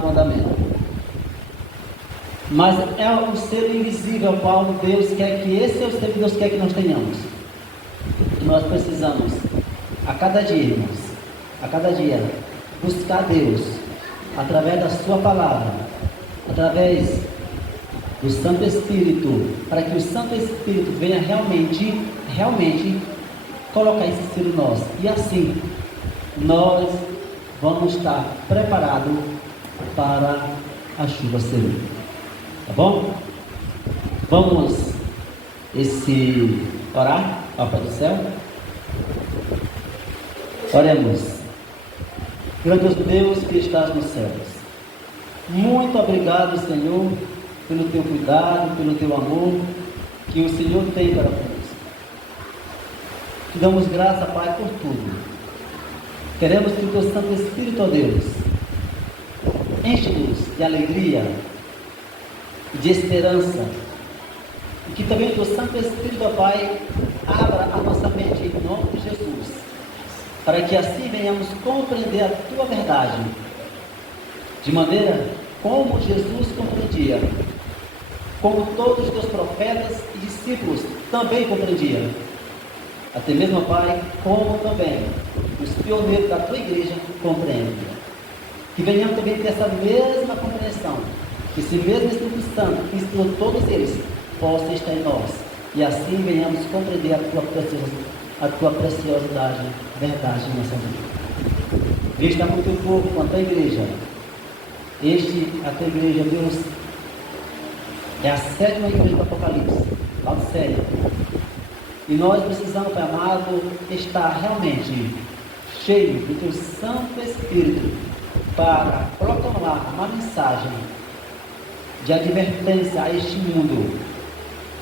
mandamento. Mas é o ser invisível ao qual Deus quer que esse é o ser que Deus quer que nós tenhamos. E nós precisamos, a cada dia, irmãos, a cada dia, buscar Deus através da sua palavra, através do Santo Espírito, para que o Santo Espírito venha realmente colocar esse ser em nós. E assim, nós vamos estar preparados para a chuva serena. Tá bom? Vamos orar ao Pai do céu. Oremos. Grande Deus que estás nos céus, muito obrigado, Senhor, pelo teu cuidado, pelo teu amor que o Senhor tem para nós. Te damos graça, Pai, por tudo. Queremos que o teu Santo Espírito, ó Deus, enche-nos de alegria e de esperança, e que também o teu Santo Espírito, ó Pai, abra a nossa mente em nome de Jesus, para que assim venhamos compreender a tua verdade, de maneira como Jesus compreendia, como todos os teus profetas e discípulos também compreendiam, até mesmo, Pai, como também os pioneiros da tua igreja compreendem. Que venhamos também ter essa mesma compreensão, que esse mesmo Espírito Santo que inspirou todos eles possa estar em nós, e assim venhamos compreender a tua preciosidade, verdade em nossa vida. Deus está com o teu povo, com a tua igreja. A tua igreja, Deus, é a 7ª igreja do Apocalipse, Laodiceia. E nós precisamos, Pai amado, estar realmente cheio do teu Santo Espírito para proclamar uma mensagem de advertência a este mundo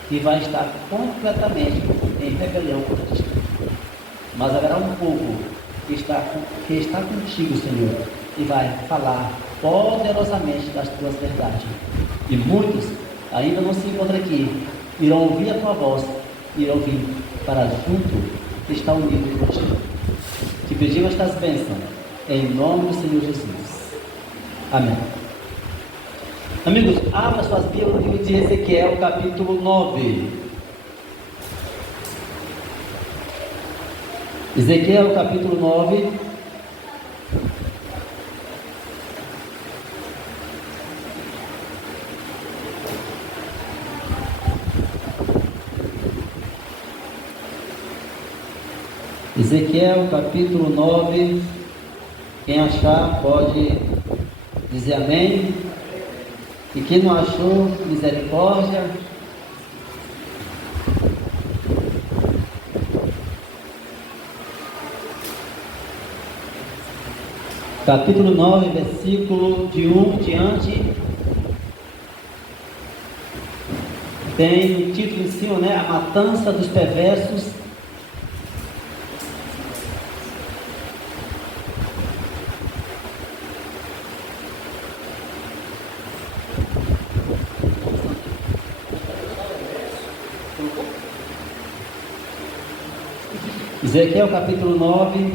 que vai estar completamente em rebelião contra ti. Mas haverá um povo que está contigo, Senhor, e vai falar poderosamente das tuas verdades. E muitos ainda não se encontram aqui, irão ouvir a tua voz, irão vir para junto estar unido contigo. Te pedimos estas bênçãos em nome do Senhor Jesus. Amém. Amigos, abra suas Bíblias no livro de Ezequiel, capítulo 9. Ezequiel, capítulo 9. Ezequiel, capítulo 9. Quem achar pode dizer amém. E quem não achou, misericórdia. Capítulo 9, versículo de 1 em diante. Tem o título em cima, né? A matança dos perversos. Ezequiel capítulo 9,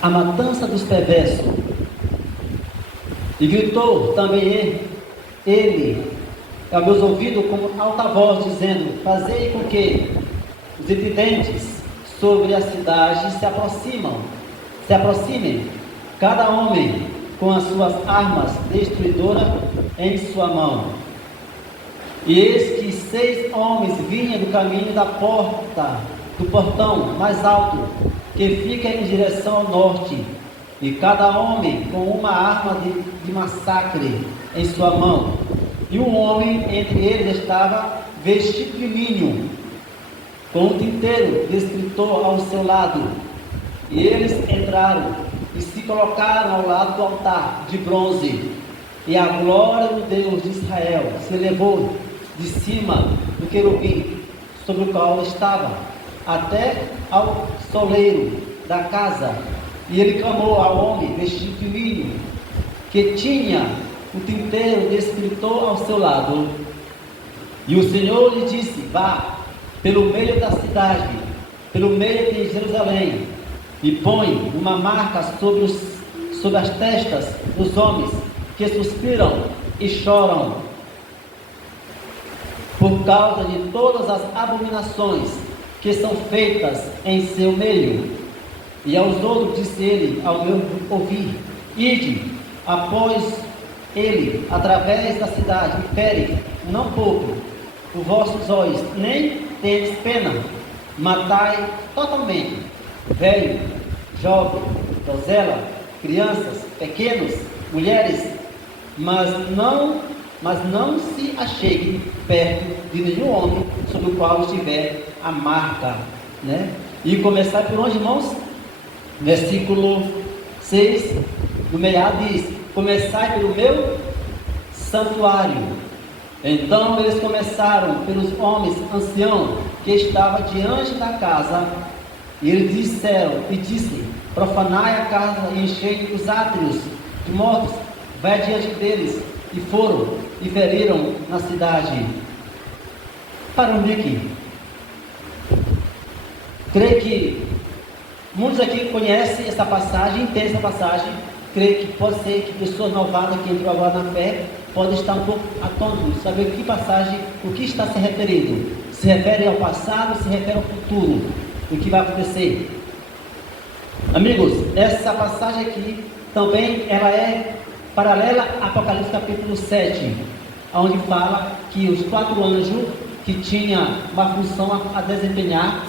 a matança dos perversos. E gritou também ele a meus ouvidos com alta voz, dizendo: fazei com que os incidentes sobre a cidade se aproximem, cada homem com as suas armas destruidoras em sua mão. E eis que 6 homens vinham do caminho da porta, do portão mais alto, que fica em direção ao norte, e cada homem com uma arma de massacre em sua mão. E um homem entre eles estava vestido de linho, com um tinteiro de escritor ao seu lado. E eles entraram e se colocaram ao lado do altar de bronze. E a glória do Deus de Israel se elevou de cima do querubim sobre o qual estava, até ao soleiro da casa. E ele clamou ao homem vestido de linho, que tinha o tinteiro de escritor ao seu lado. E o Senhor lhe disse: vá pelo meio da cidade pelo meio de Jerusalém, e põe uma marca sobre as testas dos homens que suspiram e choram por causa de todas as abominações que são feitas em seu meio. E aos outros disse ele ao meu ouvir: ide após ele através da cidade, e fere não pouco os vossos olhos, nem tendes pena, matai totalmente velho, jovem, donzela, crianças, pequenos, mulheres, mas não se achegue perto de nenhum homem sobre o qual estiver a marca, né? E começar por onde, irmãos? Versículo 6, no meio diz: começai pelo meu santuário. Então eles começaram pelos homens anciãos que estavam diante da casa, e eles disse: profanai a casa e enchei os átrios de mortos, vai diante deles. E foram e feriram na cidade. Para onde aqui? Creio que muitos aqui conhecem essa passagem, entendem essa passagem. Creio que pode ser que pessoas novadas que entrou agora na fé podem estar um pouco atônitos, saber que passagem, o que está se referindo. Se refere ao passado, se refere ao futuro, o que vai acontecer. Amigos, essa passagem aqui também ela é paralela a Apocalipse capítulo 7, onde fala que os 4 anjos que tinham uma função a desempenhar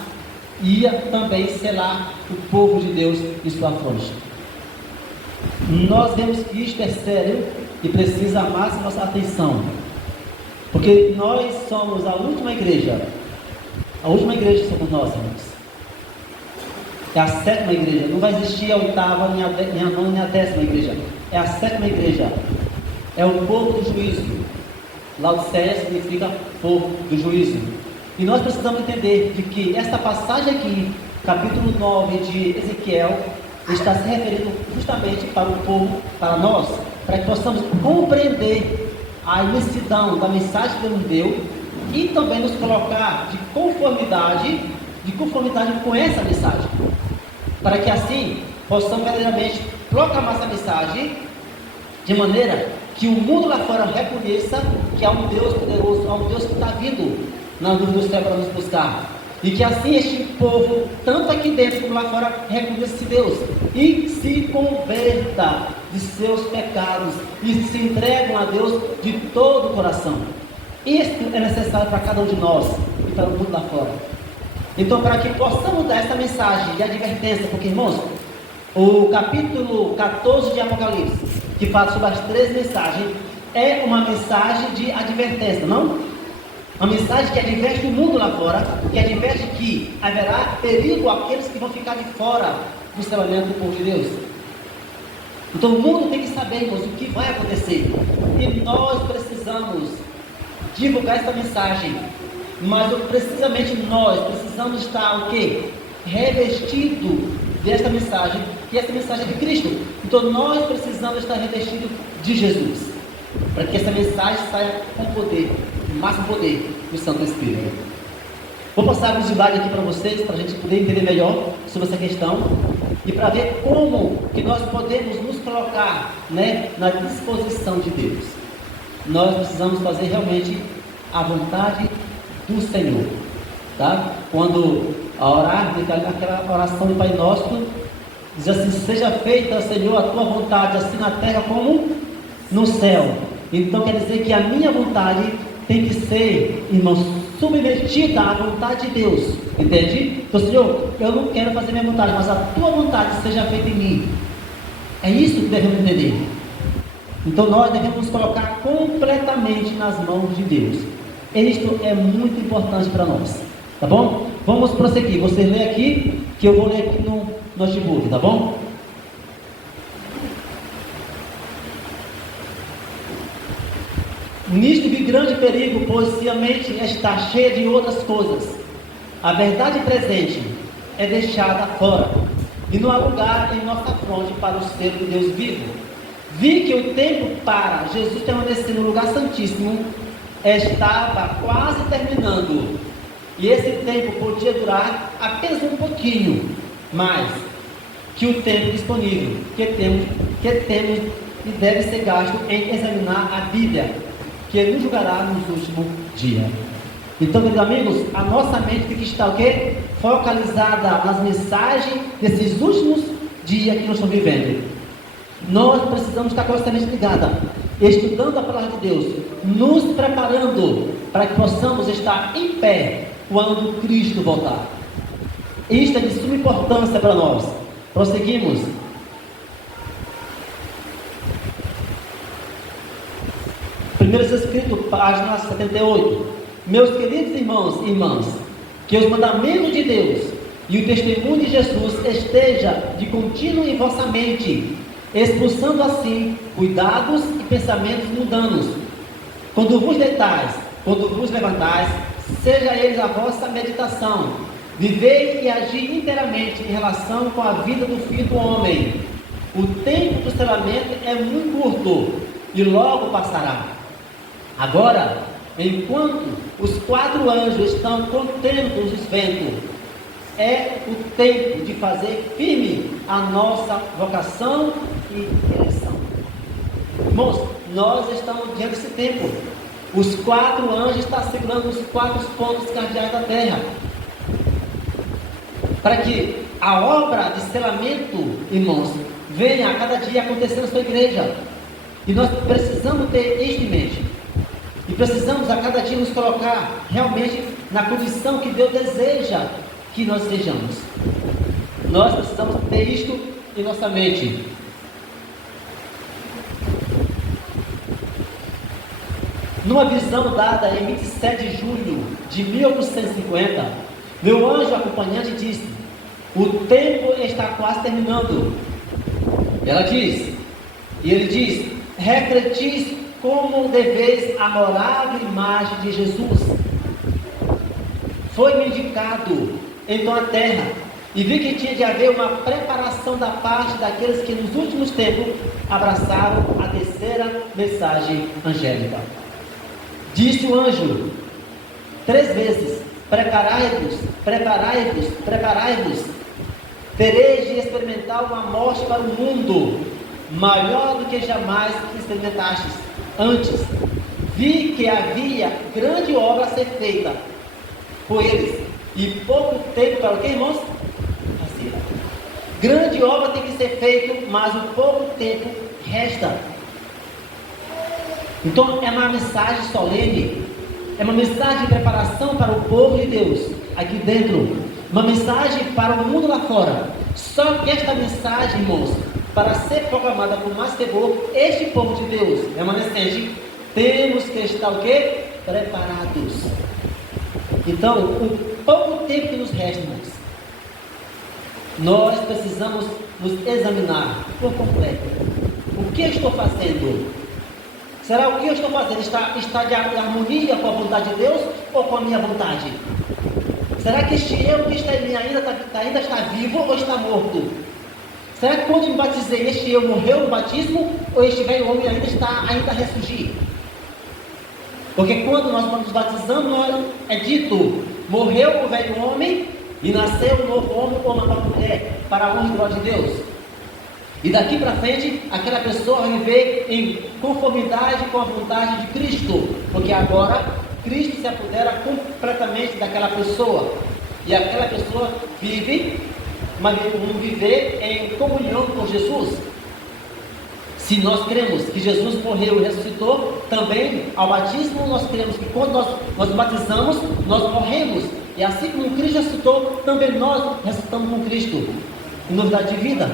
ia também selar o povo de Deus em sua fronte. Nós vemos que isto é sério e precisa amar nossa atenção, porque nós somos a última igreja somos nós, irmãos. É a 7ª igreja, não vai existir a 8ª, nem a 9ª, nem a 10ª igreja. É a 7ª igreja, é o povo do juízo. Laodiceia significa povo do juízo. E nós precisamos entender de que esta passagem aqui, capítulo 9 de Ezequiel, está se referindo justamente para o povo, para nós, para que possamos compreender a imensidão da mensagem que Deus deu e também nos colocar de conformidade com essa mensagem, para que assim possamos verdadeiramente proclamar essa mensagem de maneira que o mundo lá fora reconheça que há um Deus poderoso, há um Deus que está vindo na luz do céu para nos buscar, e que assim este povo, tanto aqui dentro como lá fora, reconheça esse Deus e se converta de seus pecados e se entregam a Deus de todo o coração. Isto é necessário para cada um de nós e para o mundo lá fora. Então, para que possamos dar essa mensagem de advertência, porque, irmãos, o capítulo 14 de Apocalipse, que fala sobre as 3 mensagens, é uma mensagem de advertência, não? Uma mensagem que adverte o mundo lá fora, que adverte que haverá perigo àqueles que vão ficar de fora do selamento do povo de Deus. Então, o mundo tem que saber, irmãos, o que vai acontecer. E nós precisamos divulgar essa mensagem. Mas precisamente nós precisamos estar o quê? Revestido desta mensagem, que essa mensagem é de Cristo. Então nós precisamos estar revestidos de Jesus, para que essa mensagem saia com poder, o máximo poder do Santo Espírito. Vou passar um slide aqui para vocês, para a gente poder entender melhor sobre essa questão e para ver como que nós podemos nos colocar, né, na disposição de Deus. Nós precisamos fazer realmente a vontade do Senhor, tá? Quando a orar, aquela oração do Pai Nosso, diz assim: seja feita, Senhor, a tua vontade, assim na terra como no céu. Então quer dizer que a minha vontade tem que ser, irmãos, submetida à vontade de Deus, entende? Então, Senhor, eu não quero fazer minha vontade, mas a tua vontade seja feita em mim. É isso que devemos entender. Então nós devemos nos colocar completamente nas mãos de Deus. Isto é muito importante para nós, tá bom? Vamos prosseguir. Você lê aqui, que eu vou ler aqui no notebook, tá bom? Nisto vi grande perigo, pois se a mente está cheia de outras coisas, a verdade presente é deixada fora, e não há lugar em nossa fronte para o ser de Deus vivo. Vi que o tempo para Jesus permanecer no lugar santíssimo estava quase terminando. E esse tempo podia durar apenas um pouquinho mais que o tempo disponível que temos e deve ser gasto em examinar a Bíblia, que nos julgará nos últimos dias. Então, meus amigos, a nossa mente tem que estar o quê? Focalizada nas mensagens desses últimos dias que nós estamos vivendo. Nós precisamos estar com a nossa mente ligada, estudando a palavra de Deus, nos preparando para que possamos estar em pé quando Cristo voltar. Isto é de suma importância para nós. Prosseguimos. Primeiro escrito, página 78. Meus queridos irmãos e irmãs, que os mandamentos de Deus e o testemunho de Jesus esteja de contínuo em vossa mente, expulsando assim cuidados e pensamentos mundanos. Quando vos deitais, quando vos levantais, seja eles a vossa meditação. Vivei e agir inteiramente em relação com a vida do Filho do Homem. O tempo do selamento é muito curto e logo passará. Agora, enquanto os 4 anjos estão contendo os ventos, é o tempo de fazer firme a nossa vocação e eleição. Irmãos, nós estamos diante desse tempo. Os 4 anjos estão segurando os 4 pontos cardeais da terra, para que a obra de selamento, irmãos, venha a cada dia acontecer na sua igreja. E nós precisamos ter isto em mente. E precisamos a cada dia nos colocar realmente na condição que Deus deseja que nós sejamos. Nós precisamos ter isto em nossa mente. Numa visão dada em 27 de julho de 1850, meu anjo acompanhante disse: o tempo está quase terminando. Ela diz, e ele diz: refletis como deveis a adorável imagem de Jesus. Foi-me indicado então a terra, e vi que tinha de haver uma preparação da parte daqueles que nos últimos tempos abraçaram a terceira mensagem angélica. Disse o anjo 3 vezes: preparai-vos, preparai-vos, preparai-vos. Tereis de experimentar uma morte para o mundo, maior do que jamais experimentastes antes. Vi que havia grande obra a ser feita por eles, e pouco tempo para o que, irmãos? Grande obra tem que ser feita, mas um pouco tempo resta. Então é uma mensagem solene, é uma mensagem de preparação para o povo de Deus aqui dentro, uma mensagem para o mundo lá fora. Só que esta mensagem, irmãos, para ser proclamada por mais fervor, este povo de Deus remanescente, temos que estar o quê? Preparados. Então, o pouco tempo que nos resta, irmãos, nós precisamos nos examinar por completo. O que eu estou fazendo? Será o que eu estou fazendo está de harmonia com a vontade de Deus ou com a minha vontade? Será que este eu que está em mim ainda está vivo ou está morto? Será que quando eu me batizei, este eu morreu no batismo ou este velho homem ainda está a ressurgir? Porque quando nós nos batizamos, é dito: morreu o velho homem e nasceu um novo homem ou uma nova mulher, para a honra e glória de Deus. E daqui para frente, aquela pessoa vai viver em conformidade com a vontade de Cristo, porque agora Cristo se apodera completamente daquela pessoa, e aquela pessoa vive, mas um viver em comunhão com Jesus. Se nós cremos que Jesus morreu e ressuscitou, também ao batismo nós cremos que quando nós batizamos, nós morremos, e assim como Cristo ressuscitou, também nós ressuscitamos com Cristo, em novidade de vida.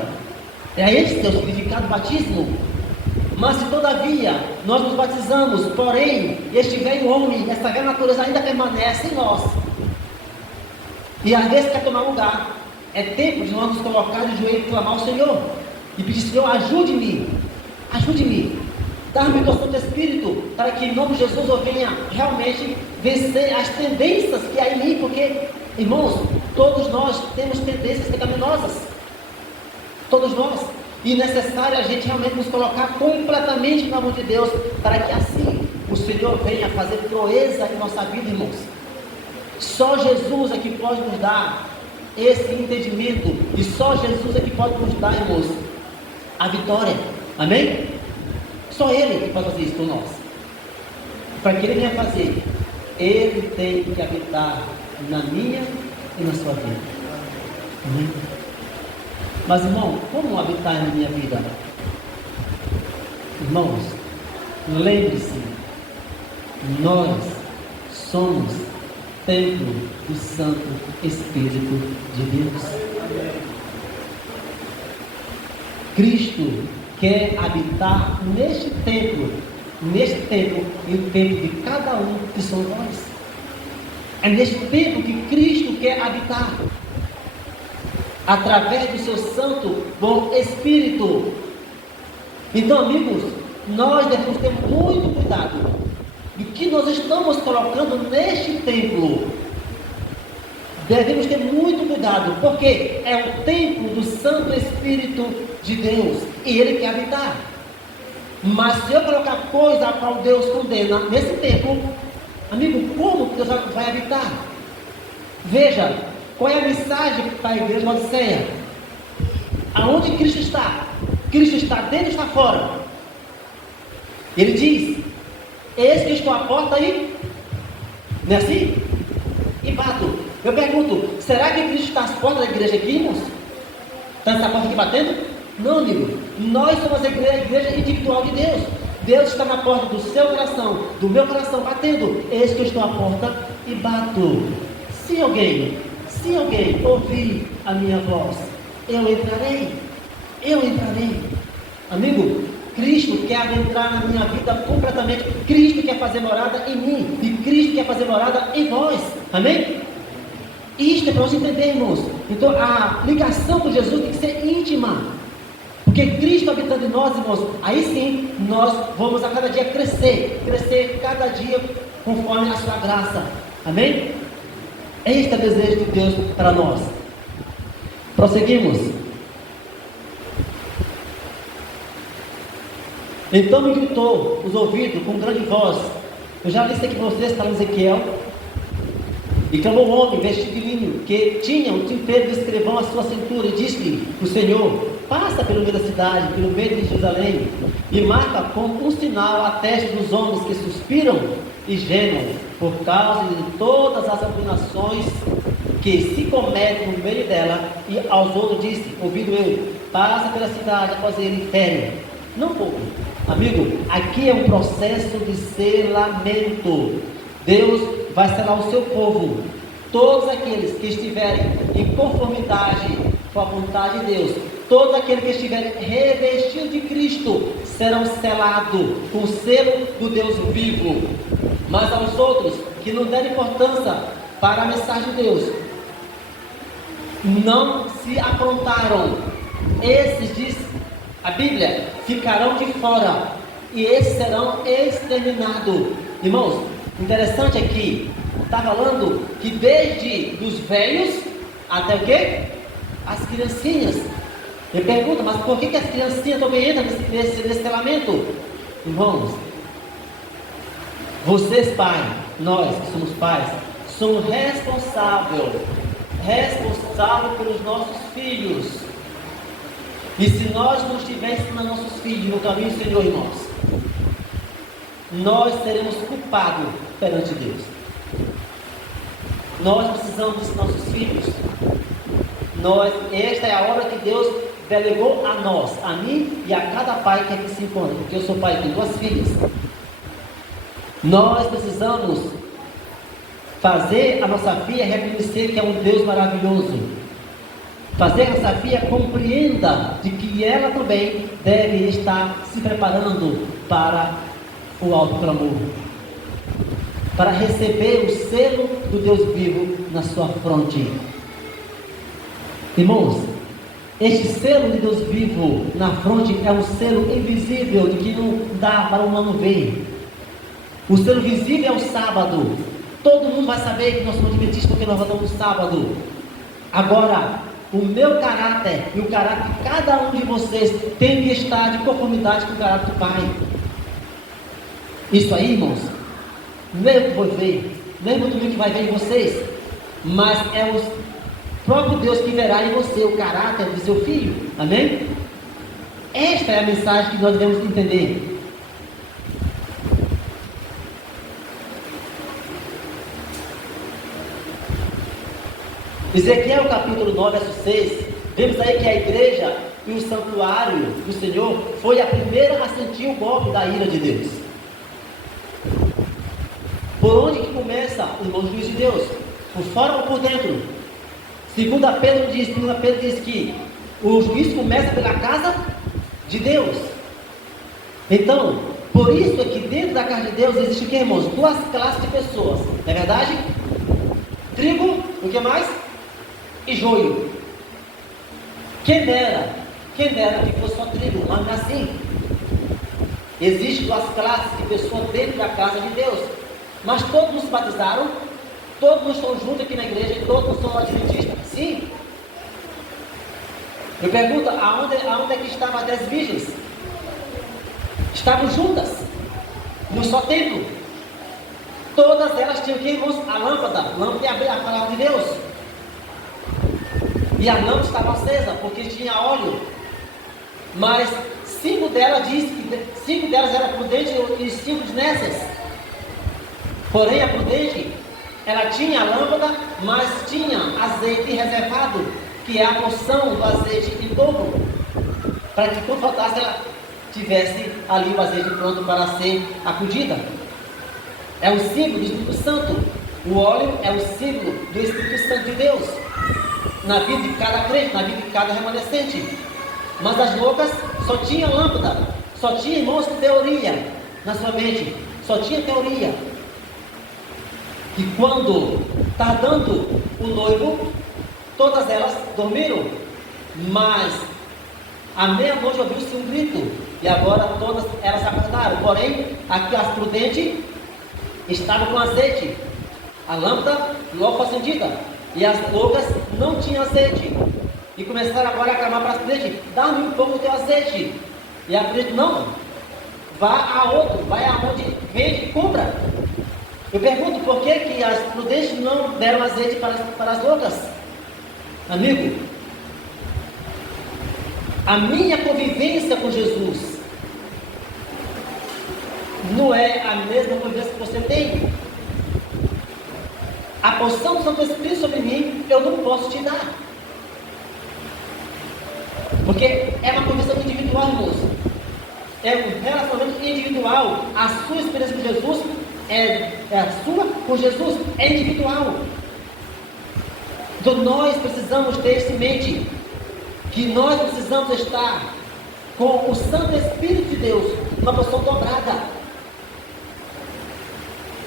É esse o significado do batismo. Mas se todavia nós nos batizamos, porém este velho homem, essa velha natureza ainda permanece em nós, e às vezes quer tomar lugar, é tempo de nós nos colocar de joelho e clamar ao Senhor e pedir: Senhor, ajude-me, dá-me o teu Santo Espírito, para que em nome de Jesus eu venha realmente vencer as tendências que há em mim, porque, irmãos, todos nós temos tendências pecaminosas, todos nós, e é necessário a gente realmente nos colocar completamente na mão de Deus, para que assim o Senhor venha fazer proeza em nossa vida, irmãos. Só Jesus é que pode nos dar esse entendimento, e só Jesus é que pode nos dar, irmãos, a vitória. Amém? Só Ele que pode fazer isso por nós. Para que Ele venha fazer, Ele tem que habitar na minha e na sua vida. Amém? Mas, irmão, como habitar na minha vida? Irmãos, lembre-se, nós somos templo do Santo Espírito de Deus. Cristo quer habitar neste templo e o templo de cada um que somos nós. É neste templo que Cristo quer habitar, através do seu Santo Bom Espírito. Então, amigos, nós devemos ter muito cuidado do que nós estamos colocando neste templo. Devemos ter muito cuidado, porque é o templo do Santo Espírito de Deus, e Ele quer habitar. Mas se eu colocar coisa a qual Deus condena nesse templo, amigo, como que Deus vai habitar? Veja, qual é a mensagem para a igreja de Laodiceia? Aonde Cristo está? Cristo está dentro ou está fora? Ele diz: eis que estou à porta e... Não é assim? E bato. Eu pergunto, será que Cristo está às portas da igreja aqui, irmãos? Está nessa porta aqui batendo? Não, amigo. Nós somos a igreja individual de Deus. Deus está na porta do seu coração, do meu coração, batendo. Eis que eu estou à porta e bato. Se alguém ouvir a minha voz, eu entrarei. Amigo, Cristo quer adentrar na minha vida completamente. Cristo quer fazer morada em mim, e Cristo quer fazer morada em nós. Amém? Isto é para nós entendermos. Então a ligação com Jesus tem que ser íntima, porque Cristo habitando em nós, irmãos, aí sim nós vamos a cada dia crescer cada dia conforme a sua graça. Amém? Este é o desejo de Deus para nós. Prosseguimos. Então me gritou os ouvidos com grande voz. Eu já disse aqui para vocês, está em Ezequiel. E clamou um homem vestido de linho, que tinha um timpeiro de escrivão à sua cintura, e disse-lhe o Senhor: passa pelo meio da cidade, pelo meio de Jerusalém, e marca como um sinal a testa dos homens que suspiram e gemem por causa de todas as abominações que se cometem no meio dela. E aos outros disse, ouvindo eu: passa pela cidade após ele e fere. Não pouco. Amigo, aqui é um processo de selamento. Deus vai selar o seu povo. Todos aqueles que estiverem em conformidade com a vontade de Deus, todos aqueles que estiverem revestidos de Cristo, serão selados com o selo do Deus vivo. Mas aos outros que não derem importância para a mensagem de Deus, não se aprontaram, esses, diz a Bíblia, ficarão de fora, e esses serão exterminados. Irmãos, interessante aqui, está falando que desde dos velhos até o quê? As criancinhas. Eu pergunto, mas por que as criancinhas também entram nesse selamento? Irmãos, vocês pais, nós que somos pais, somos responsáveis pelos nossos filhos. E se nós não estivermos ensinando nossos filhos no caminho do Senhor, irmãos, nós seremos culpados perante Deus. Nós precisamos ensinar nossos filhos. Esta é a hora que Deus delegou a nós, a mim e a cada pai que aqui se encontra, porque eu sou pai e tenho 2 filhas. Nós precisamos fazer a nossa filha reconhecer que é um Deus maravilhoso. Fazer a nossa filha compreenda de que ela também deve estar se preparando para o alto clamor, para receber o selo do Deus vivo na sua fronte. Irmãos, este selo de Deus vivo na fronte é um selo invisível, de que não dá para o humano ver. O selo visível é o sábado. Todo mundo vai saber que nós somos adventistas porque nós vamos no sábado. Agora, o meu caráter e o caráter de cada um de vocês tem que estar de conformidade com o caráter do Pai. Isso aí, irmãos, não é eu que vou ver, não é muito mil que vai ver em vocês, mas é o próprio Deus que verá em você o caráter do seu filho. Amém? Esta é a mensagem que nós devemos entender. Ezequiel capítulo 9, verso 6, vemos aí que a igreja e o santuário do Senhor foi a primeira a sentir o golpe da ira de Deus. Por onde que começa, irmãos, o juízo de Deus? Por fora ou por dentro? Segundo Pedro diz que o juízo começa pela casa de Deus. Então, por isso é que dentro da casa de Deus existe o que, irmãos? Duas classes de pessoas, não é verdade? Trigo, o que mais? E joio. Quem dera que fosse só trigo, mas não é assim. Existem duas classes de pessoas dentro da casa de Deus, mas todos nos batizaram, todos estão juntos aqui na igreja, todos são adventistas. Sim. Eu pergunto, aonde é que estavam as 10 virgens? Estavam juntas, no só templo. Todas elas tinham que, irmãos, a lâmpada é a palavra de Deus. E a lâmpada estava acesa, porque tinha óleo. Mas 5 delas eram prudentes e 5 desnécias. Porém, a prudente, ela tinha a lâmpada, mas tinha azeite reservado, que é a porção do azeite em dobro, para que quando faltasse, ela tivesse ali o azeite pronto para ser acudida. É o símbolo do Espírito Santo. O óleo é o símbolo do Espírito Santo de Deus na vida de cada crente, na vida de cada remanescente. Mas as loucas só tinham lâmpada, só tinha, irmãos, teoria na sua mente, só tinha teoria. E quando tardando o noivo, todas elas dormiram, mas à meia-noite ouviu-se um grito, e agora todas elas acordaram. Porém, aqui as prudentes estavam com azeite, a lâmpada logo foi acendida, e as loucas não tinham azeite, e começaram agora a clamar para as prudentes: dá-me um pouco do teu azeite. E a prudente: não, vai aonde vende e compra. Eu pergunto, por que as prudentes não deram azeite para as loucas? Amigo, a minha convivência com Jesus não é a mesma convivência que você tem. A porção do Santo Espírito sobre mim, eu não posso te dar. Porque é uma convivência individual, irmãos. É um relacionamento individual. A sua experiência com Jesus é a sua com Jesus, é individual. Então nós precisamos ter isso em mente, que nós precisamos estar com o Santo Espírito de Deus, uma porção dobrada,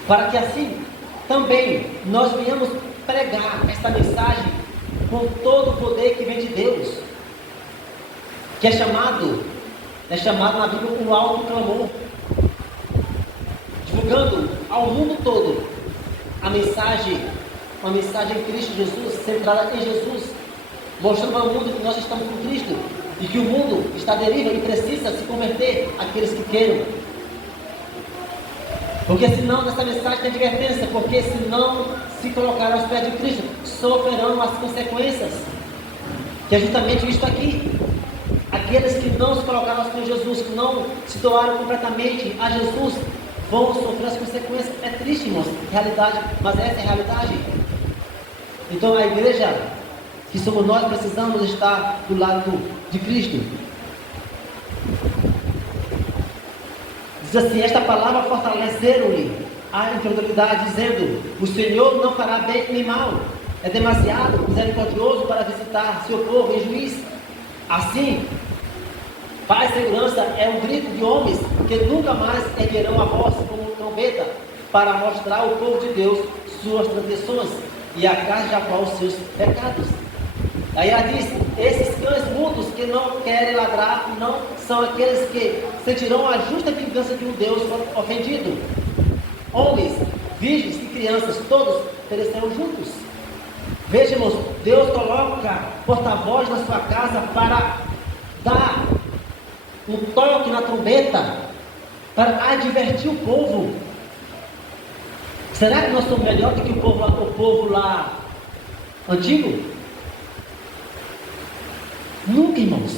para que assim também nós venhamos pregar esta mensagem com todo o poder que vem de Deus, que é chamado na Bíblia o alto clamor, divulgando ao mundo todo uma mensagem em Cristo Jesus, centrada em Jesus, mostrando ao mundo que nós estamos com Cristo e que o mundo está à deriva e precisa se converter aqueles que queiram. Porque senão nessa mensagem tem advertência, porque se não se colocar aos pés de Cristo, sofrerão as consequências, que é justamente isto aqui. Aqueles que não se colocaram aos pés de Jesus, que não se doaram completamente a Jesus, vão sofrer as consequências. É triste, irmãos, realidade, mas essa é a realidade. Então a igreja, que somos nós, precisamos estar do lado de Cristo. Diz assim: esta palavra fortaleceram-lhe a incredulidade, dizendo: o Senhor não fará bem nem mal, é demasiado misericordioso para visitar seu povo em juízo. Assim, paz e segurança é um grito de homens que nunca mais erguerão a voz como trombeta, para mostrar ao povo de Deus suas transgressões e a casa de Jacó os seus pecados. Aí ela diz: esses cães mudos que não querem ladrar não são aqueles que sentirão a justa vingança de um Deus ofendido. Homens, virgens e crianças, todos perecerão juntos. Veja, irmãos, Deus coloca porta-voz na sua casa para dar um toque na trombeta, para advertir o povo. Será que nós somos melhor do que o povo lá antigo? Nunca, irmãos.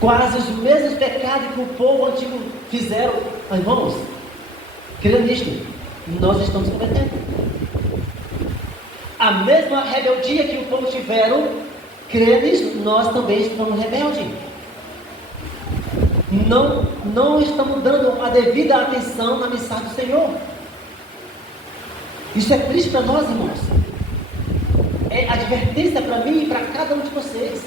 Quase os mesmos pecados que o povo antigo fizeram, irmãos, creia nisto, nós estamos cometendo. A mesma rebeldia que o povo tiveram, creia nisto, nós também estamos rebeldes. Não estamos dando a devida atenção na mensagem do Senhor. Isso é triste para nós, irmãos. É advertência para mim e para cada um de vocês.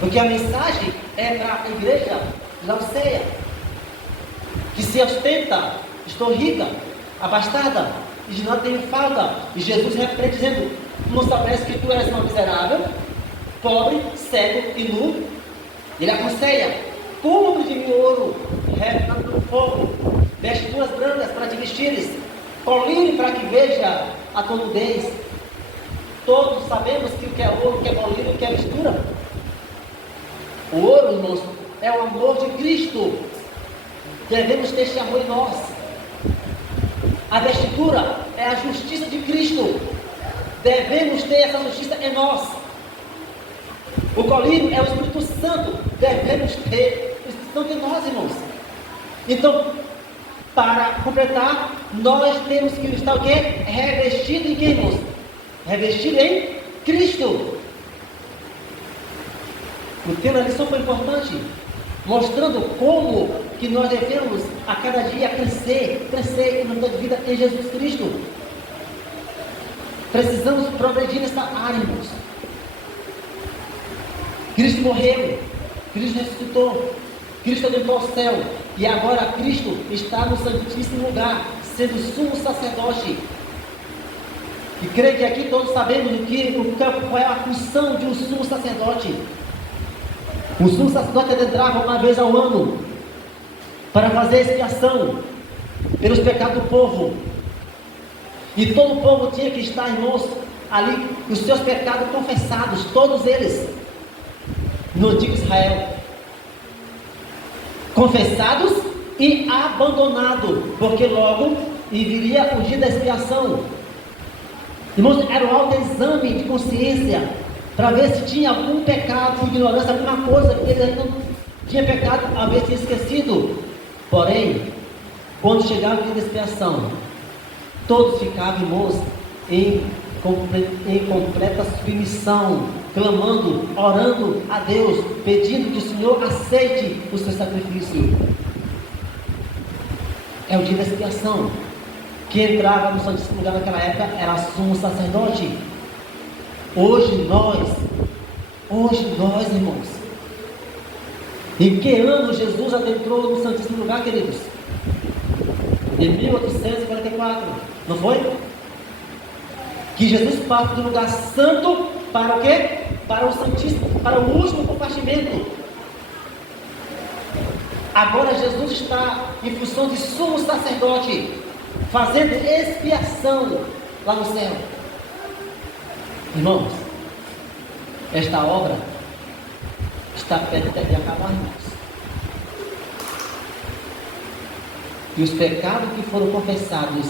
Porque a mensagem é para a igreja de Laodiceia, que se ostenta, estou rica, abastada, e de nada tenho falta. E Jesus repreende dizendo: não sabes que tu és uma miserável, pobre, cego e nu? Ele aconselha: cubro de mim ouro, refinado no fogo, veste tuas brancas para te vestires, colírio para que veja a tua nudez. Todos sabemos que o que é ouro, o que é colírio, o que é mistura. O ouro, irmãos, é o amor de Cristo. Devemos ter esse amor em nós. A vestidura é a justiça de Cristo. Devemos ter essa justiça em nós. O colírio é o Espírito Santo. Devemos ter o Espírito Santo em nós, irmãos. Então, para completar, nós temos que estar o quê? Revestido em quem, irmãos? Revestido em Cristo. O tema da lição foi importante, mostrando como que nós devemos a cada dia crescer em nossa vida em Jesus Cristo. Precisamos progredir nessa área, irmãos. Cristo morreu, Cristo ressuscitou, Cristo adentrou ao céu, e agora Cristo está no santíssimo lugar, sendo sumo sacerdote. E creio que aqui todos sabemos qual é a função de um sumo sacerdote. O sumo sacerdote adentrava uma vez ao ano para fazer expiação pelos pecados do povo. E todo o povo tinha que estar, irmãos, ali, os seus pecados confessados, todos eles, no antigo Israel. Confessados e abandonados, porque logo viria o dia da expiação. Irmãos, era um autoexame de consciência, para ver se tinha algum pecado, ignorância, alguma coisa que ele ainda não tinha pecado, talvez tinha esquecido. Porém, quando chegava o dia da expiação, todos ficavam, irmãos, em completa submissão, clamando, orando a Deus, pedindo que o Senhor aceite o seu sacrifício. É o dia da expiação. Quem entrava no santíssimo lugar naquela época era sumo sacerdote. Hoje nós, irmãos, em que ano Jesus adentrou no santíssimo lugar, queridos? Em 1844, não foi? Que Jesus parte do lugar santo para o quê? Para o santíssimo, para o último compartimento. Agora Jesus está em função de sumo sacerdote, fazendo expiação lá no céu. Irmãos, esta obra está perto de acabar, irmãos. E os pecados que foram confessados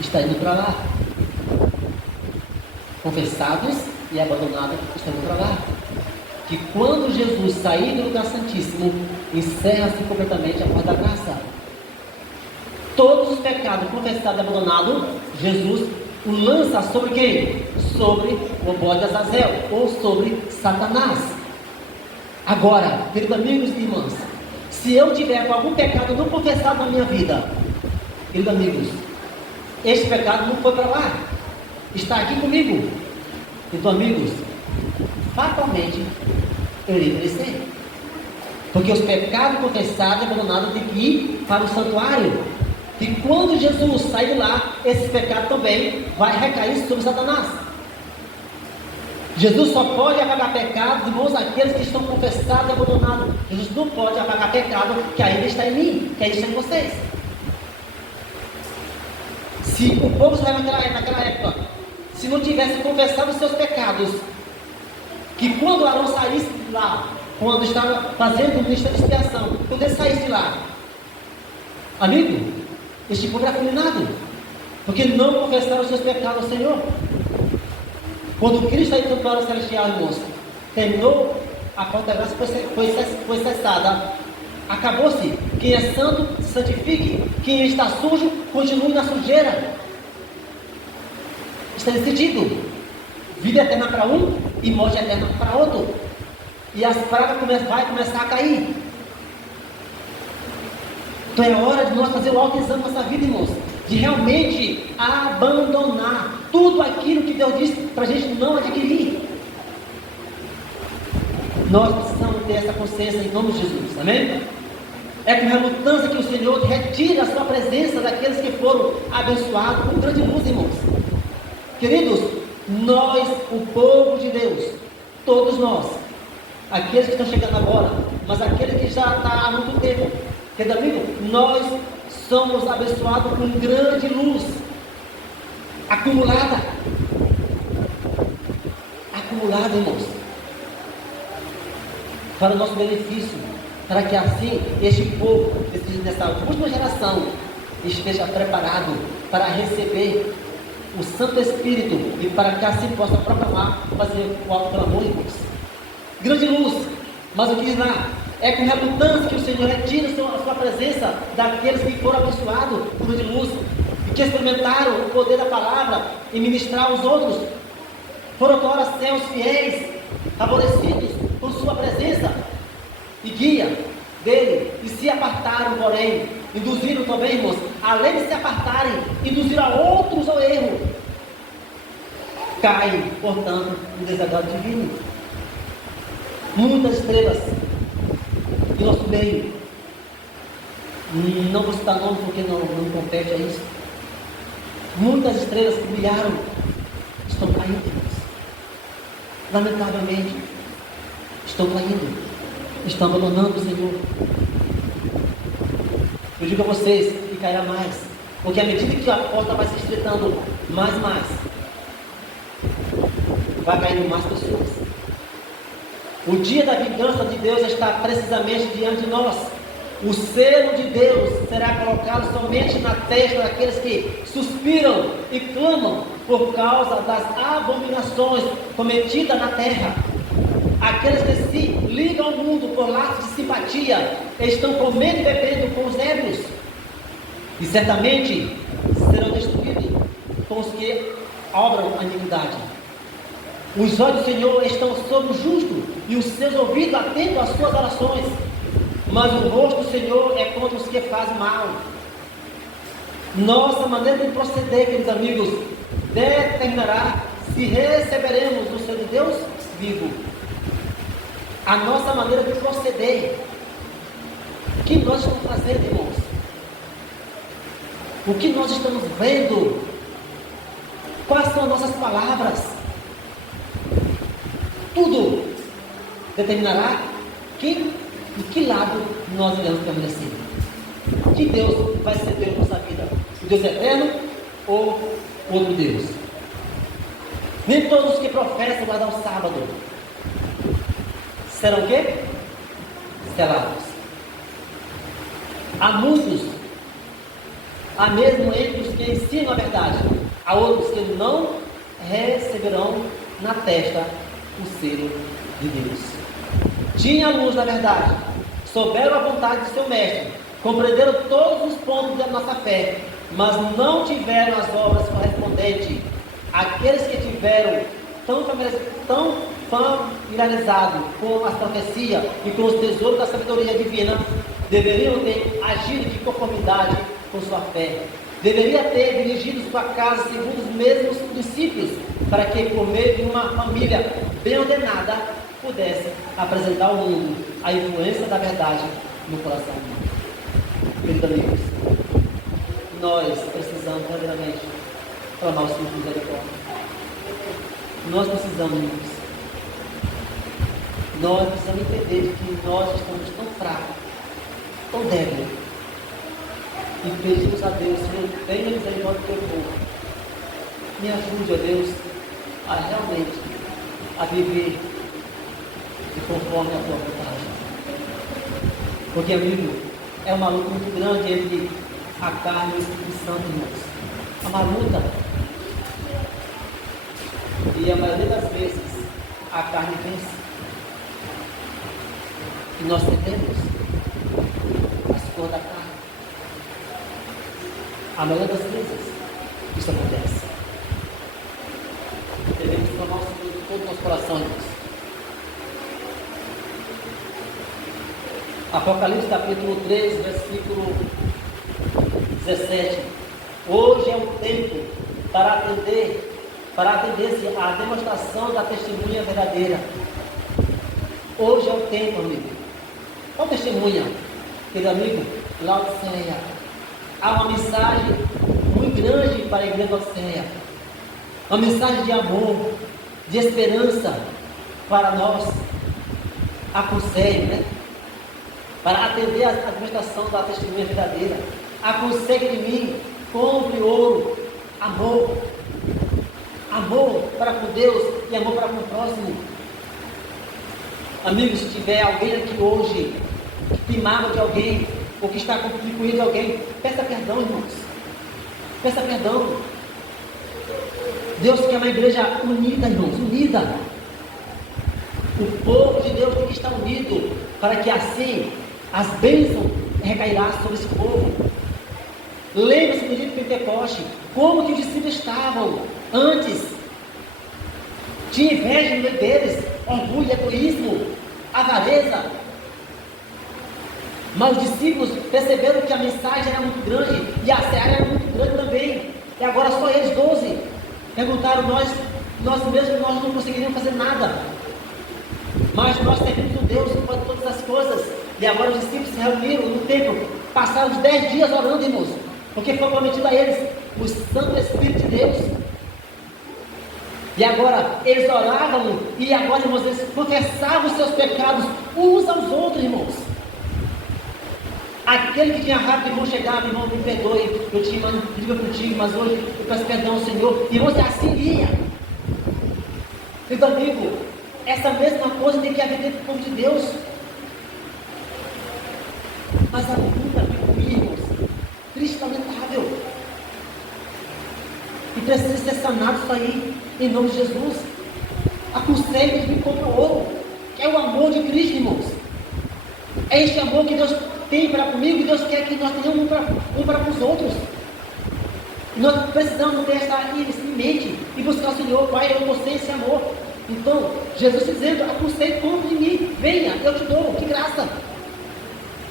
estão indo para lá. Confessados e abandonados estão indo para lá. Que quando Jesus sair do lugar santíssimo, encerra-se completamente a porta da graça. Todos os pecados confessados e abandonados, Jesus o lança sobre quem? Sobre o bode Azazel, ou sobre Satanás. Agora, queridos amigos e irmãs, se eu tiver com algum pecado não confessado na minha vida, queridos amigos, este pecado não foi para lá, está aqui comigo. Então, amigos, fatalmente eu irei perecer, porque os pecados confessados e abandonados têm que ir para o santuário. E quando Jesus sair de lá, esse pecado também vai recair sobre Satanás. Jesus só pode apagar pecados, irmãos, aqueles que estão confessados e abandonados. Jesus não pode apagar pecado que ainda está em mim, que ainda está em vocês. Se o povo Israel naquela época, se não tivesse confessado os seus pecados, que quando Arão saísse de lá, quando estava fazendo o ministério de expiação, quando ele saísse de lá, Amigo, este povo era condenado, porque não confessaram os seus pecados ao Senhor. Quando Cristo aí para o celestial, irmãos, terminou, a porta da graça foi cessada. Acabou-se. Quem é santo, se santifique. Quem está sujo, continue na sujeira. Está decidido. Vida eterna para um e morte eterna para outro. E as pragas vai começar a cair. Então é hora de nós fazer o autoexame da nossa vida, irmãos. De realmente abandonar tudo aquilo que Deus disse para a gente não adquirir. Nós precisamos ter essa consciência em nome de Jesus, amém? É com relutância que o Senhor retira a sua presença daqueles que foram abençoados com grande luz, irmãos. Queridos, nós, o povo de Deus, todos nós, aqueles que estão chegando agora, mas aqueles que já estão há muito tempo, querido amigo, nós somos abençoados com grande luz, acumulada, irmãos, para o nosso benefício, para que assim este povo, nessa última geração, esteja preparado para receber o Santo Espírito e para que assim possa proclamar, fazer o alto clamor, irmãos. Grande luz, mas o que diz lá? É com relutância que o Senhor retira a sua presença daqueles que foram abençoados por grande luz e que experimentaram o poder da palavra e ministrar aos outros. Foram agora céus fiéis, favorecidos por sua presença e guia dele, e se apartaram, porém, induziram também, irmãos, além de se apartarem, induziram a outros ao erro, caem, portanto, no desagrado divino. Muitas estrelas em nosso meio, não vou citar nome porque não compete a isso. Muitas estrelas que brilharam estão caindo, irmãos. Lamentavelmente, estão caindo, estão abandonando o Senhor. Eu digo a vocês que cairá mais, porque à medida que a porta vai se estreitando mais e mais, vai caindo mais pessoas. O dia da vingança de Deus está precisamente diante de nós. O selo de Deus será colocado somente na testa daqueles que suspiram e clamam por causa das abominações cometidas na terra. Aqueles que se ligam ao mundo por laços de simpatia estão comendo e bebendo com os ébrios, e certamente serão destruídos com os que obram a iniquidade. Os olhos do Senhor estão sobre o justo e os seus ouvidos atentos às suas orações, mas o rosto do Senhor é contra os que fazem mal. Nossa maneira de proceder, queridos amigos, determinará se receberemos o Senhor de Deus vivo. A nossa maneira de proceder, o que nós estamos fazendo, irmãos? O que nós estamos vendo? Quais são as nossas palavras? Tudo determinará de que lado nós iremos permanecer. Que Deus vai ser Deus na nossa vida? O Deus eterno ou outro Deus? Nem todos os que professam guardar o sábado serão o quê? Selados. Há muitos, há mesmo entre os que ensinam a verdade, há outros que não receberão na testa o selo de Deus. Tinha a luz da verdade, souberam a vontade de seu mestre, compreenderam todos os pontos da nossa fé, mas não tiveram as obras correspondentes. Aqueles que tiveram tão familiarizados com as profecias e com os tesouros da sabedoria divina, deveriam ter agido de conformidade com sua fé. Deveria ter dirigido sua casa segundo os mesmos princípios, para que, por meio de uma família bem ordenada, pudesse apresentar ao mundo a influência da verdade no coração humano. Queridos amigos, nós precisamos verdadeiramente clamar o Senhor de misericórdia. Nós precisamos, irmãos. Nós precisamos entender de que nós estamos tão fracos, tão débeis, e pedimos a Deus: Senhor, tenha misericórdia do teu povo. Me ajude, ó Deus, a realmente a viver conforme a tua vontade. Porque, amigo, é uma luta muito grande entre a carne e o Espírito Santo, irmãos. É uma luta. E a maioria das vezes a carne vence. E nós temos as cores da carne. A maioria das vezes isso acontece. Devemos tomar o Senhor de todo o nosso coração, irmãos. Apocalipse capítulo 3, versículo 17. Hoje é o tempo para atender-se à demonstração da testemunha verdadeira. Hoje é o tempo, amigo. Qual testemunha? Querido amigo, Laodiceia. Há uma mensagem muito grande para a igreja de Laodiceia. Uma mensagem de amor, de esperança para nós. Aconselho, né? Para atender a demonstração da testemunha verdadeira. Aconselhe de mim, compre ouro, amor. Amor para com Deus e amor para com o próximo. Amigos, se tiver alguém aqui hoje que tem mágoa de alguém, ou que está conflituando de alguém, peça perdão, irmãos. Peça perdão. Deus quer uma igreja unida, irmãos, unida. O povo de Deus tem que estar unido, para que assim as bênçãos recairão sobre esse povo. Lembre-se do dia de Pentecoste, como que os discípulos estavam antes. Tinha inveja no meio deles, orgulho, egoísmo, avareza. Mas os discípulos perceberam que a mensagem era muito grande e a seara era muito grande também. E agora só eles 12 perguntaram: nós mesmos nós não conseguiríamos fazer nada, mas nós servimos um Deus que pode todas as coisas. E agora os discípulos se reuniram no templo, passaram os 10 dias orando, irmãos, porque foi prometido a eles o Santo Espírito de Deus. E agora eles oravam, e agora, irmãos, eles confessavam os seus pecados uns aos outros, irmãos. Aquele que tinha raiva, irmão, chegava: irmão, me perdoe, eu tinha uma briga contigo, mas hoje eu peço perdão ao Senhor. Irmãos, é assim ia. Então, amigo, essa mesma coisa tem que haver dentro do povo de Deus. Mas a luta, irmãos, Cristo lamentável. E precisa ser sanado isso aí, em nome de Jesus. Aconselho de contra o ouro, que é o amor de Cristo, irmãos. É este amor que Deus tem para comigo, e Deus quer que nós tenhamos um para com os outros. E nós precisamos ter isso em mente e buscar o Senhor. Pai, eu gostei desse amor. Então, Jesus dizendo: aconselho, compre de mim, venha, eu te dou, que graça.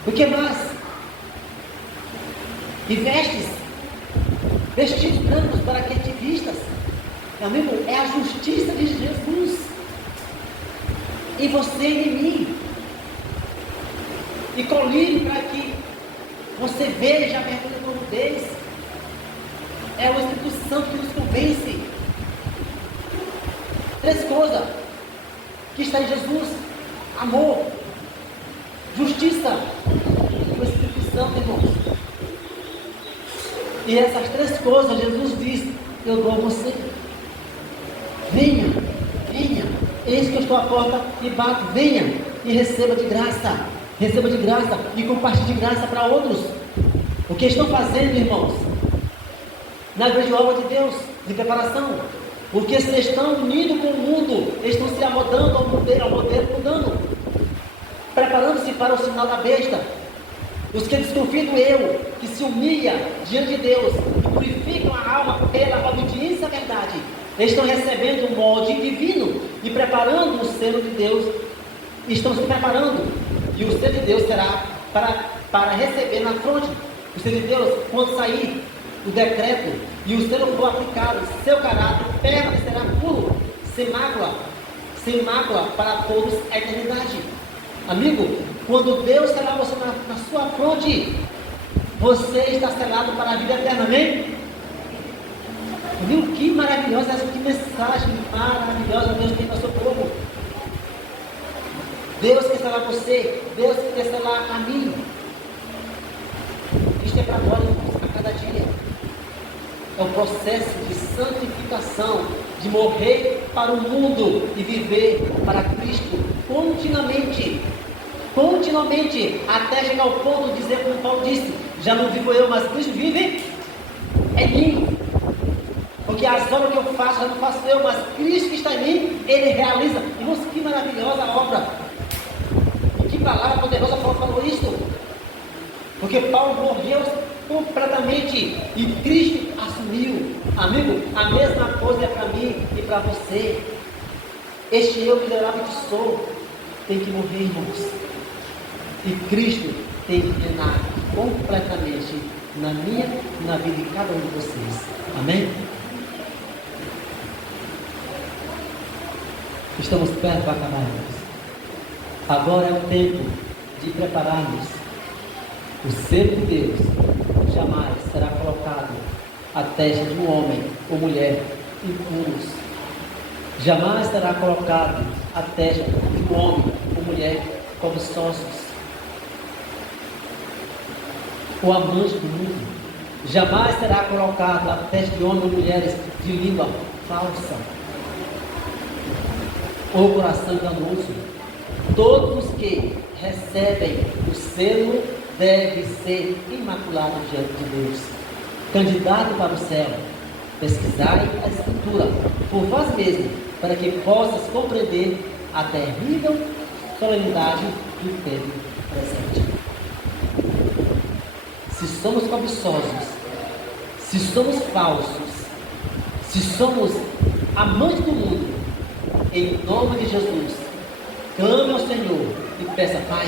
O que mais? E vestidos brancos para que te vistas. Meu amigo, é a justiça de Jesus em você e em mim. E colírio para que você veja a verdadeira nudez. É o Espírito Santo que nos convence. 3 coisas que está em Jesus: amor, justiça e o Espírito Santo, irmãos. E essas 3 coisas Jesus diz: eu dou a você. Venha, venha, eis que eu estou à porta e bato. Venha e receba de graça. Receba de graça e compartilhe de graça para outros. O que estão fazendo, irmãos, na igreja de obra de Deus, de preparação? Porque se estão unidos com o mundo, estão se amodando ao modelo mudando, preparando-se para o sinal da besta. Os que desconfiam do eu, que se humilha diante de Deus e purificam a alma pela obediência à verdade, estão recebendo o molde divino e preparando o selo de Deus. Estão se preparando, e o selo de Deus será para receber na fronte. O selo de Deus, quando sair o decreto e o selo for aplicado, seu caráter permanecerá puro, sem mácula para todos a eternidade. Amigo, quando Deus selar você na sua fronte, você está selado para a vida eterna, amém? Amigo, que maravilhosa essa, que mensagem maravilhosa Deus tem para o seu povo. Deus quer selar você, Deus quer selar a mim. Isto é para nós, a cada dia. É um processo de santificação, de morrer para o mundo e viver para Cristo continuamente, até chegar ao ponto de dizer, como Paulo disse: Já não vivo eu, mas Cristo vive em mim. Porque as obras que eu faço, já não faço eu, mas Cristo que está em mim, Ele realiza. Irmãos, que maravilhosa obra. E que palavra poderosa Paulo falou isso. Porque Paulo morreu completamente e Cristo assumiu. Amigo, a mesma coisa é para mim e para você. Este eu miserável que sou tem que morrer, irmãos. E Cristo tem que reinar completamente na minha e na vida de cada um de vocês. Amém? Estamos perto para acabar, irmãos. Agora é o tempo de prepararmos. O selo de Deus jamais será colocado à testa de um homem ou mulher impuros. Jamais será colocado à testa de um homem ou mulher cobiçosos ou amantes do mundo. Jamais será colocado à testa de homens ou mulheres de língua falsa ou coração enganoso. Todos os que recebem o selo devem ser imaculados diante de Deus, candidato para o céu. Pesquisai a Escritura por vós mesmos, para que possas compreender a terrível solenidade do tempo presente. Se somos cobiçosos, se somos falsos, se somos amantes do mundo, em nome de Jesus, clame ao Senhor e peça: Pai,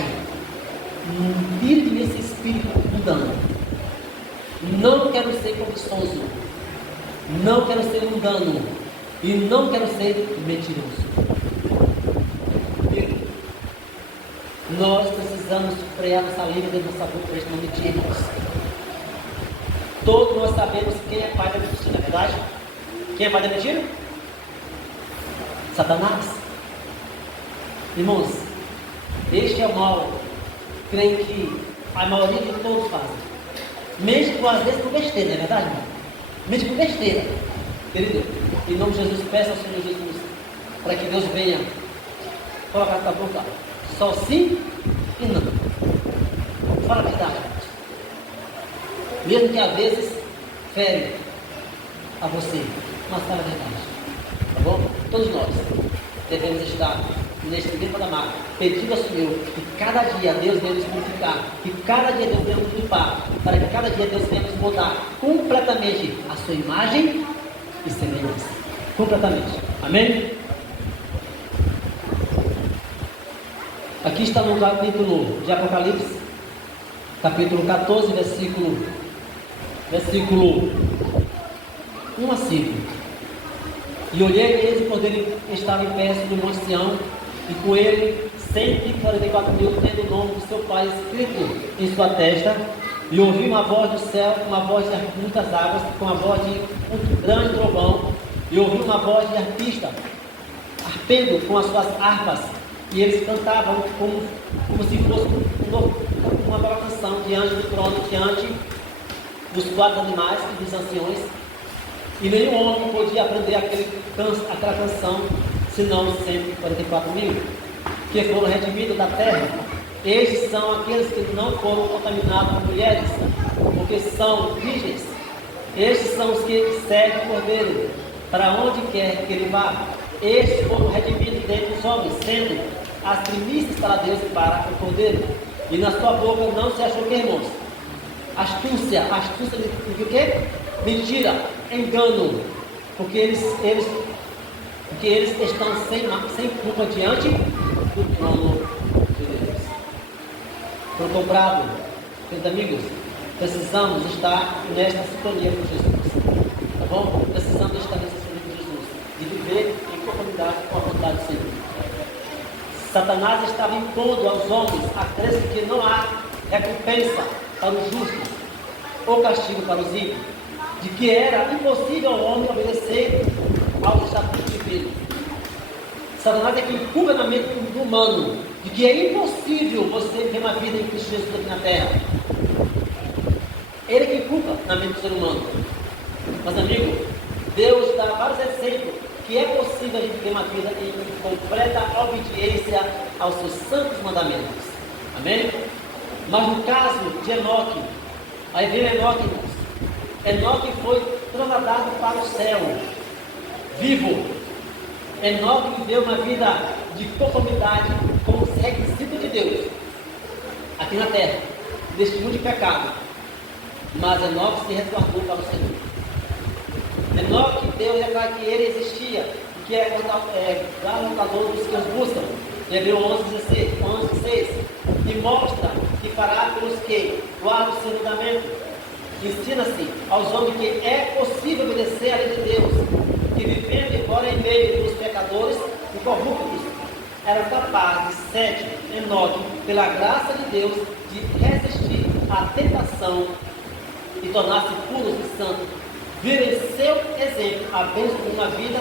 tire de mim esse espírito mundano. Não quero ser cobiçoso, não quero ser mundano e não quero ser mentiroso. Nós precisamos frear nossa língua dentro da nossa boca para a gente não mentir, irmãos. Todos nós sabemos quem é pai da mentira, não é verdade? Quem é pai da mentira? Satanás. Irmãos, este é o mal, creio que a maioria de todos fazem. Mente às vezes por besteira, não é verdade, irmão? Mente por besteira. Querido, em nome de Jesus, peça ao Senhor Jesus para que Deus venha colocar na tua boca só sim e não. Fala a verdade. Mesmo que às vezes fere a você, mas fala a verdade. Tá bom? Todos nós devemos estar neste tempo da marca, pedindo ao Senhor que cada dia Deus venha nos purificar, que cada dia Deus venha nos limpar, para que cada dia Deus venha nos mudar completamente a sua imagem e semelhança. Completamente. Amém? Aqui está no capítulo de Apocalipse, capítulo 14, versículo 1 a 5. E olhei, eis o cordeiro estava em pé sobre o monte Sião, e com ele 144 mil, tendo o nome do seu pai escrito em sua testa. E ouvi uma voz do céu, uma voz de muitas águas, com a voz de um grande trovão. E ouvi uma voz de arpista, arpendo com as suas harpas. E eles cantavam como se fosse uma bela canção diante do trono, diante dos quatro animais e dos anciões. E nenhum homem podia aprender aquela canção, senão os 144 mil, que foram redimidos da terra. Estes são aqueles que não foram contaminados por mulheres, porque são virgens. Estes são os que seguem o Cordeiro, para onde quer que ele vá. Estes foram redimidos dentre os homens, sendo as primícias para Deus e para o Cordeiro. E na sua boca não se achou que, irmãos? Astúcia de quê? Mentira, engano, porque eles estão sem culpa diante do trono de Deus. Foram comprados, meus amigos, precisamos estar nesta sintonia com Jesus, tá bom? Precisamos estar nessa sintonia com Jesus, de viver em conformidade com a vontade do Senhor. Satanás estava impondo aos homens a crença que não há recompensa para os justos ou castigo para os ímpios, de que era impossível ao homem obedecer aos estatutos divinos. Satanás é quem inculca na mente do humano de que é impossível você viver uma vida em Cristo Jesus aqui na terra. Ele é quem inculca na mente do ser humano. Mas, amigo, Deus dá vários exemplos que é possível a gente viver uma vida em completa obediência aos seus santos mandamentos. Amém? Mas no caso de Enoque, Aí veio Enoque, irmãos. Enoque foi trasladado para o céu, vivo. Enoque viveu uma vida de conformidade com os requisitos de Deus, aqui na terra, deste mundo de pecado. Mas Enoque se resguardou para o Senhor. Enoque, Deus declara que ele existia, que é galardador dos que os buscam. Em Hebreus 11:6, e mostra que fará pelos que guardam o seu mandamento. Ensina-se aos homens que é possível obedecer à lei de Deus, que vivendo embora em meio dos pecadores e corruptos, era capaz de 7, Enoque, pela graça de Deus, de resistir à tentação e tornar-se puros e santos. Viram em seu exemplo a bênção de uma vida